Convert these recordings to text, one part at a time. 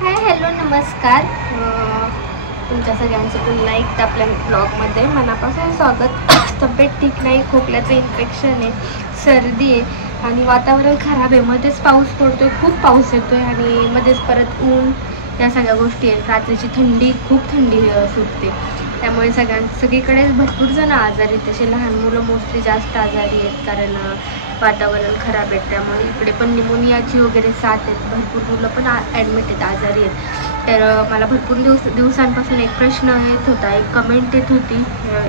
Hi hello नमस्कार, तुमच्या सगळ्यांचं पुन्हा एकदा आपल्या ब्लॉगमध्ये मनापासून स्वागत. तब्येत ठीक नाही, खोकल्याचं इन्फेक्शन आहे, सर्दी आहे आणि वातावरण खराब आहे. मध्येच पाऊस पडतोय, खूप पाऊस येतोय आणि मध्येच परत ऊन, या सगळ्या गोष्टी आहेत. रात्रीची थंडी, खूप थंडी सुटते, त्यामुळे सगळीकडेच भरपूर जण आजारी आहेत. तसे लहान मुलं मोस्टली जास्त आजारी आहेत, कारण वातावरण खराब आहे. त्यामुळे इकडे पण निमोनियाची वगैरे साथ आहेत, भरपूर मुलं पण ॲडमिट आहेत, आजारी आहेत. तर मला भरपूर दिवसांपासून एक प्रश्न येत होता, एक कमेंट येत होती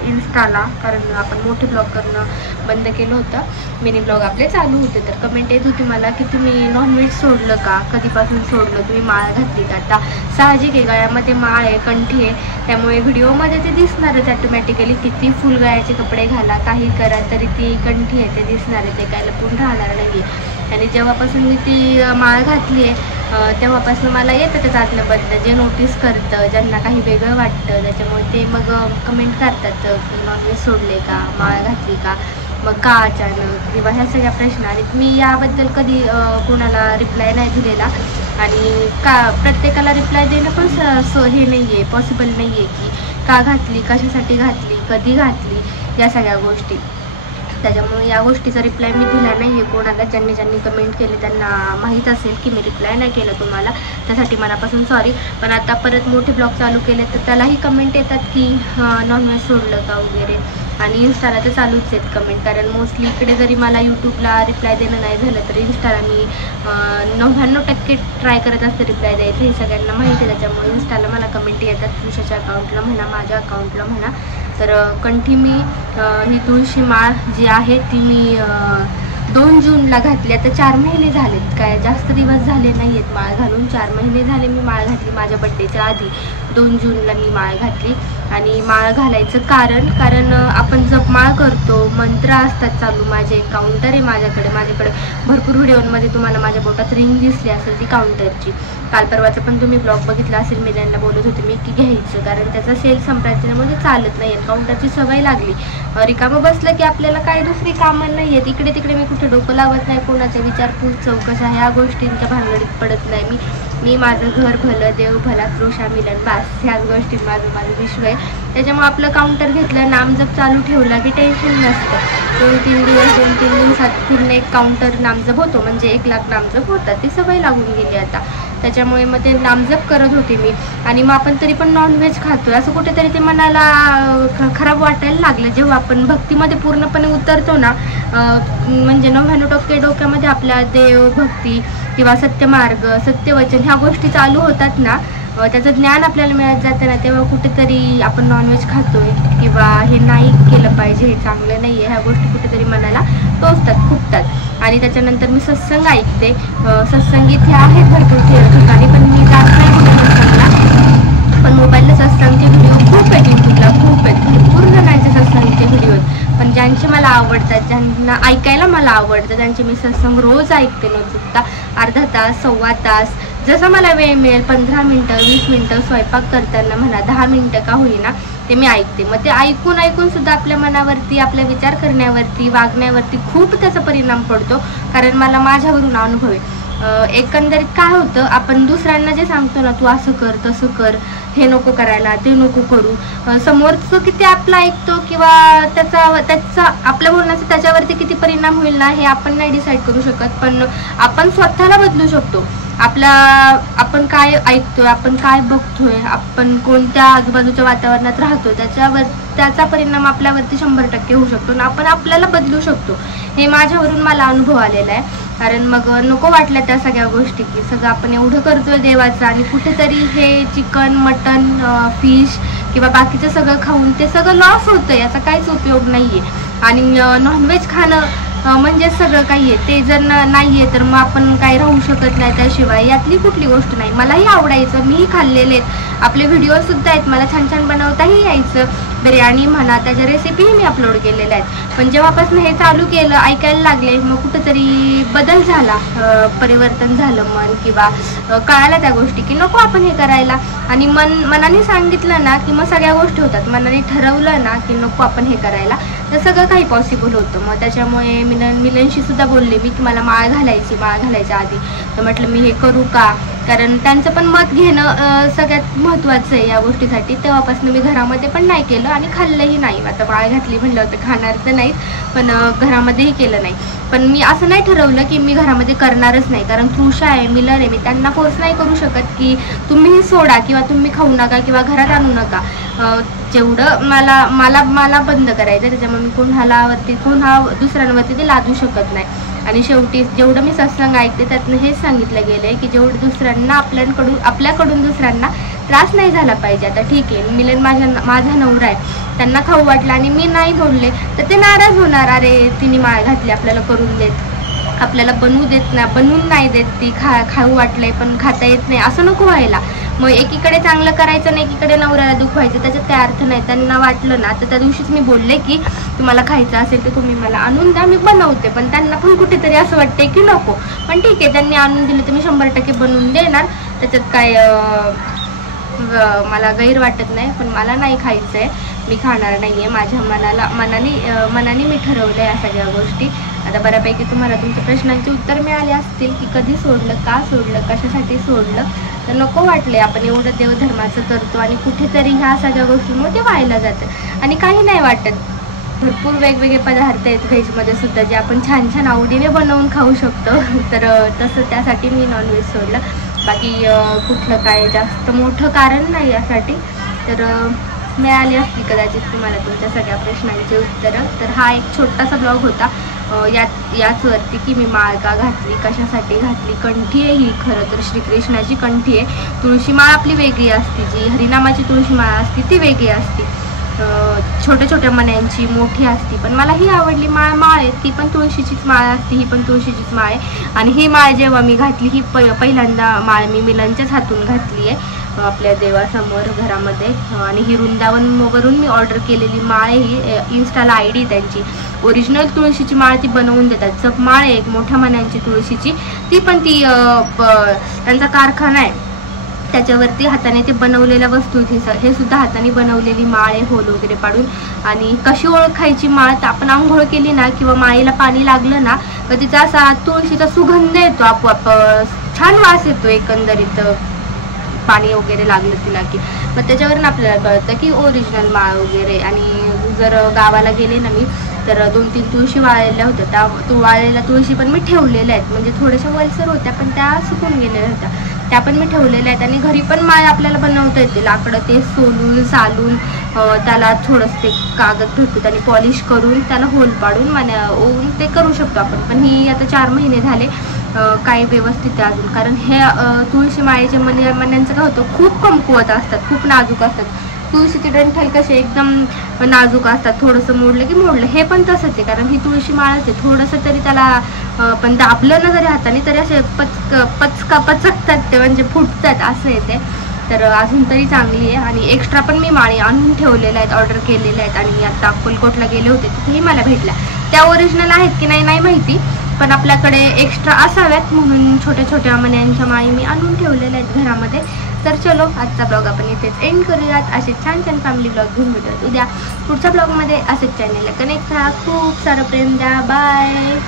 इन्स्टाला, कारण आपण मोठे ब्लॉग करणं बंद केलं होतं, मिनी ब्लॉग आपले चालू होते. तर कमेंट येत होती मला की तुम्ही नॉनव्हेज सोडलं का, कधीपासून सोडलं, तुम्ही माळ घातली का. आता साहजिक आहे, गळ्यामध्ये माळ आहे, कंठी आहे, त्यामुळे व्हिडिओमध्ये ते दिसणारच ऑटोमॅटिकली. किती फुल गळ्याचे कपडे घाला, काही करा, तरी ती कंठी आहे ते दिसणार आहे, ते काय लपून राहणार नाही आहे. आणि जेव्हापासून मी ती माळ घातली आहे तेव्हापासून मला येतं त्याचं आतल्याबद्दल, जे नोटीस करतं, ज्यांना काही वेगळं वाटतं, त्याच्यामुळे ते मग कमेंट करतात की नॉनव्हेज सोडले का, माळ घातली का, मग का अचानक, किंवा ह्या सगळ्या प्रश्न. आणि मी याबद्दल कधी कोणाला रिप्लाय नाही दिलेला, आणि का प्रत्येकाला रिप्लाय देणं पण हे नाही आहे, पॉसिबल नाही आहे की का घातली, कशासाठी घातली, कधी घातली, या सगळ्या गोष्टी. त्याच्यामुळे या गोष्टीचा रिप्लाय मी दिला नाही आहे कोणाला. ज्यांनी कमेंट केले त्यांना माहीत असेल की मी रिप्लाय नाही केला तुम्हाला, त्यासाठी मनापासून सॉरी. पण आता परत मोठे ब्लॉग चालू केले तर त्यालाही कमेंट येतात की नॉनव्हेज सोडलं का वगैरे, आणि इन्स्टाला तर चालूच आहेत कमेंट. कारण मोस्टली इकडे जरी मला यूट्यूबला रिप्लाय देणं नाही झालं तर इन्स्टाला मी 99% ट्राय करत असते रिप्लाय द्यायचं, हे सगळ्यांना माहिती आहे. त्याच्यामुळे इन्स्टाला मला कमेंट येतात, पुरुषाच्या अकाउंटला म्हणा, माझ्या अकाउंटला म्हणा. तर कंठी मी ही तुळशी माळ जी आहे ती मी 2 जूनला घातली. आता 4 महिने झालेत, काय जास्त दिवस झाले नाही आहेत माळ घालून, 4 महिने झाले मी माळ घातली. माझ्या बड्डेच्या आधी 2 जूनला मी माळ घातली. आणि माळ घालायचं कारण आपण जपमाळ करतो, मंत्र असतात चालू. माझे एक काउंटर आहे माझ्याकडे भरपूर व्हिडिओमध्ये तुम्हाला माझ्या बोटात रिंग दिसली असेल, ती काउंटरची. काल परवाचं पण तुम्ही ब्लॉग बघितला असेल, मी ज्यांना बोलत होते मी की घ्यायचं, कारण त्याचा सेल संपला, त्यामध्ये चालत नाही आहे, काउंटरची सवय लागली. रिकामं बसलं की आपल्याला काय दुसरी कामं नाही आहेत, इकडे तिकडे मी कुठे डोकं लावत नाही, कोणाच्या विचारपूस चौकशा ह्या गोष्टींच्या भानगडीत पडत नाही. मी माझं घर भलं, देव भला, तृषा मिलन, बास, ह्याच गोष्टीत माझं विश्व आहे. त्याच्यामुळे आपलं काउंटर घेतलं, नामजप चालू ठेवला की टेन्शन नसतं. 2-3 दिवसात पूर्ण एक काउंटर नामजप होतो, म्हणजे 1 लाख नामजप होतात, ती सवय लागून गेली आता. त्याच्यामुळे मग ते नामजप करत होते मी. आणि मग आपण तरी पण नॉनव्हेज खातोय असं कुठेतरी ते मनाला खराब वाटायला लागलं, जेव्हा आपण भक्तीमध्ये पूर्णपणे उतरतो ना. म्हणजे 99% डोक्यामध्ये आपल्या देव, भक्ती किंवा सत्यमार्ग, सत्यवचन ह्या गोष्टी चालू होतात ना, त्याचं ज्ञान आपल्याला मिळत जातं ना, तेव्हा कुठेतरी आपण नॉनव्हेज खातोय किंवा हे नाही केलं पाहिजे, हे चांगलं नाही आहे, ह्या गोष्टी कुठेतरी मनाला टोचतात, खुपतात. आणि त्याच्यानंतर मी सत्संग ऐकते. सत्संग इथे आहेत भरपूर ठिकाणी, पण मी जात नाही कुठे सत्संगला. पण मोबाईलला सत्संगचे व्हिडिओ खूप आहेत, यूट्यूबला खूप आहेत, भरपूर जणांचे सत्संगचे व्हिडिओ आहेत. पण ज्यांचे मला आवडतात, ज्यांना ऐकायला मला आवडतं, त्यांचे मी सत्संग रोज ऐकते, न चुकता. अर्धा तास, 1.25 तास, जसं मला वेळ मिळेल, 15 मिनटं, 20 मिनटं, स्वयंपाक करताना म्हणा, 10 मिनटं का होईना, ते मी ऐकते. मग ते ऐकून सुद्धा आपल्या मनावरती, आपल्या विचार करण्यावरती, वागण्यावरती खूप त्याचा परिणाम पडतो, कारण मला माझ्यावरून अनुभव आहे. एकंदरीत काय होतं, आपण दुसऱ्यांना जे सांगतो ना, तू असं कर, तसं कर, हे नको करायला, ते नको करू, समोरचं किती आपलं ऐकतो किंवा त्याचा आपल्या बोलण्याचा त्याच्यावरती किती परिणाम होईल ना, हे आपण नाही डिसाईड करू शकत. पण आपण स्वतःला बदलू शकतो. आपण काय ऐकतोय, आपण काय बघतोय, आपण कोणत्या आजूबाजूच्या वातावरणात राहतो, त्याचा परिणाम आपल्यावरती 100% होऊ शकतो आणि आपण आपल्याला बदलू शकतो. हे माझ्यावरून मला अनुभव आलेला आहे. कारण मग नको वाटलं त्या सगळ्या गोष्टी की सगळं आपण एवढं करतोय देवाचं, आणि कुठेतरी हे चिकन, मटन, फिश किंवा बाकीचं सगळं खाऊन ते सगळं लॉस होतं, याचा काहीच उपयोग नाही आहे. आणि नॉनव्हेज खाणं म्हणजे सगळं काही आहे, ते जर नाही आहे तर मग आपण काही राहू शकत नाही त्याशिवाय, यातली कुठली गोष्ट नाही. मलाही आवडायचं, मीही खाल्लेले आहेत, आपले व्हिडिओसुद्धा आहेत, मला छान छान बनवताही यायचं. बिर्याणी म्हणा, त्याच्या रेसिपीही मी अपलोड केलेल्या आहेत. पण जेव्हापासून हे चालू केलं, ऐकायला लागले, मग कुठंतरी बदल झाला, परिवर्तन झालं मन, किंवा कळायला त्या गोष्टी की नको आपण हे करायला. आणि मनाने सांगितलं ना की मग सगळ्या गोष्टी होतात. मनाने ठरवलं ना की नको आपण हे करायला, तर सगळं काही पॉसिबल होतं. मग त्याच्यामुळे मिलनशी सुद्धा बोलले मी की मला माळ घालायच्या आधी. तर म्हटलं मी हे करू का, कारण त्यांचं पण मत घेणं सगळ्यात महत्त्वाचं आहे या गोष्टीसाठी. तेव्हापासून मी घरामध्ये पण नाही केलं आणि खाल्लंही नाही. आता माळ घातली म्हणलं होतं खाणार तर नाहीच, पण घरामध्येही केलं नाही. पण मी असं नाही ठरवलं की मी घरामध्ये करणारच नाही, कारण तृषा आहे, मिलन आहे, मी त्यांना फोर्स नाही करू शकत की तुम्ही सोडा किंवा तुम्ही खाऊ नका किंवा घरात आणू नका. जेवढं मला बंद करायचं, त्याच्यामुळे मी कोणा दुसऱ्यांवरती ते लादू शकत नाही. आणि शेवटी जेवढं मी सत्संग ऐकते त्यातनं हेच सांगितलं गेलं आहे की जेवढं दुसऱ्यांना आपल्याकडून दुसऱ्यांना त्रास नाही झाला पाहिजे. आता ठीक आहे, मिलन माझा नवरा आहे, त्यांना खाऊ वाटलं आणि मी नाही बोलले तर ते नाराज होणार. अरे तिने माळ घातली, आपल्याला करून देत, आपल्याला बनवून नाही देत, ती खाऊ वाटलंय पण खाता येत नाही, असं नको व्हायला. मग एकीकडे चांगलं करायचं नाही, एकीकडे नवऱ्याला दुखवायचं, त्याच्यात काय अर्थ नाही. त्यांना वाटलं ना तर त्या दिवशीच मी बोलले की तुम्हाला खायचं असेल तर तुम्ही मला आणून द्या, मी बनवते. पण त्यांना पण कुठेतरी असं वाटते की नको. पण ठीक आहे, त्यांनी आणून दिलं तर मी 100% बनवून देणार, त्याच्यात काय मला गैर वाटत नाही. पण मला नाही खायचं आहे, मी खाणार नाही आहे. माझ्या मनाने मी ठरवलं आहे या सगळ्या गोष्टी. आता बऱ्यापैकी तुम्हाला तुमच्या प्रश्नांची उत्तर मिळाली असतील की कधी सोडलं, का सोडलं, कशासाठी सोडलं. तर नको वाटले, आपण एवढं देवधर्माचं करतो आणि कुठेतरी ह्या सगळ्या गोष्टींमुळे ते व्हायला जातं. आणि काही नाही वाटत, भरपूर वेगवेगळे पदार्थ आहेत व्हेजमध्ये सुद्धा जे आपण छान छान आवडीने बनवून खाऊ शकतो. तर तसं त्यासाठी मी नॉनव्हेज सोडलं. बाकी कुठलं काय जास्त मोठं कारण नाही यासाठी. तर मिळाली असतील कदाचित तुम्हाला तुमच्या सगळ्या प्रश्नांची उत्तरं. तर हा एक छोटासा ब्लॉग होता याचवरती की मी माळ का घातली, कशासाठी घातली. कंठी आहे ही, खरं तर श्रीकृष्णाची कंठी आहे. तुळशी माळ आपली वेगळी असते, जी हरिनामाची तुळशी माळ असते ती वेगळी असते, छोट्या छोट्या मण्यांची मोठी असती. पण मला ही आवडली माळ आहे, ती पण तुळशीचीच माळ असते, ही पण तुळशीचीच माळ आहे. आणि ही माळ जेव्हा मी घातली, ही पहिल्यांदा माळ मी मिलनच्याच हातून घातली आहे आपल्या देवासमोर घरामध्ये. आणि ही वृंदावनवरून मी ऑर्डर केलेली माळ आहे. ही इन्स्टाला ID त्यांची ओरिजिनल तुळशीची माळ ती बनवून देतात. जप माळ आहे एक मोठ्या मण्यांची तुळशीची, ती पण त्यांचा कारखाना आहे, त्याच्यावरती हाताने ते बनवलेल्या वस्तू. हे सुद्धा हाताने बनवलेली माळ आहे, होल वगैरे पाडून. आणि कशी ओळखायची माळ, तर आपण आंघोळ केली ना किंवा माळेला पाणी लागलं ना तर तिचा असा तुळशीचा सुगंध येतो, आपोआप छान वास येतो एकंदरीत पाणी वगैरे लागलं तिला की. मग त्याच्यावरून आपल्याला कळतं की ओरिजिनल माळ वगैरे. आणि जर गावाला गेले ना मी तर 2-3 तुळशी वाळलेल्या होत्या, त्या वाळलेल्या तुळशी पण मी ठेवलेल्या आहेत. म्हणजे थोड्याशा वलसर होत्या पण त्या सुकून गेलेल्या होत्या, त्या पण मी ठेवलेल्या आहेत. आणि घरी पण माळ आपल्याला बनवता येते, लाकडं ते सालून त्याला थोडंसं ते कागद भेटतो आणि पॉलिश करून त्याला होल पाडून ओवून ते करू शकतो आपण. पण ही आता 4 महिने झाले काही व्यवस्थित आहे अजून. कारण हे तुळशी माळेचे मण्यांचं काय होतं, खूप कमकुवत असतात, खूप नाजूक असतात. तुळशीचे डंठल कसे एकदम नाजूक असतात, थोडंसं मोडलं की मोडलं. हे पण तसंच आहे, कारण ही तुळशी माळच आहे. थोडंसं तरी त्याला पण दाबलं ना जरी हाताने तरी असे पचकतात ते, म्हणजे फुटतात असं येते. तर अजून तरी चांगली आहे. आणि एक्स्ट्रा पण मी माळी आणून ठेवलेल्या आहेत, ऑर्डर केलेल्या आहेत. आणि आता अक्कलकोटला गेले होते तिथेही मला भेटल्या. त्या ओरिजिनल आहेत की नाही माहिती, पण आपल्याकडे एक्स्ट्रा असाव्यात म्हणून छोट्या छोट्या मण्यांच्या माळी मी आणून ठेवलेल्या आहेत घरामध्ये. तर चलो, आजचा ब्लॉग आपण इथेच एंड करूयात. असे छान छान फॅमिली ब्लॉग घेऊन भेटूयात उद्या पुढच्या ब्लॉगमध्ये. असेच चॅनलला कनेक्ट राहा, खूप सारं प्रेम द्या. बाय.